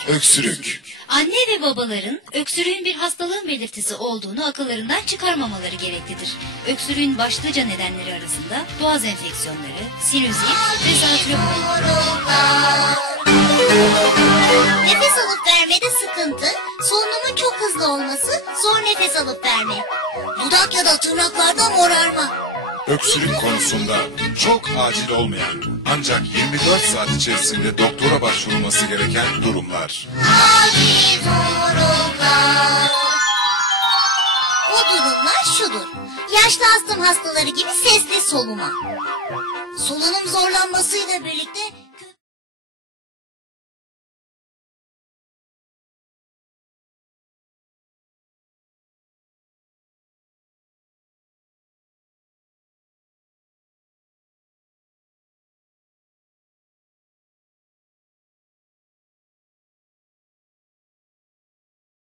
Öksürük. Anne ve babaların öksürüğün bir hastalığın belirtisi olduğunu akıllarından çıkarmamaları gereklidir. Öksürüğün başlıca nedenleri arasında boğaz enfeksiyonları, sinüzit ve zatürre bulunur. Nefes alıp vermede sıkıntı, solunumun çok hızlı olması, zor nefes alıp verme. Dudak ya da tırnaklarda morarma. Öksürük konusunda çok acil olmayan ancak 24 saat içerisinde doktora başvurulması gereken durumlar. Acil durumlar. O durumlar şudur. Yaşlı astım hastaları gibi sesli soluma. Solunum zorlanmasıyla birlikte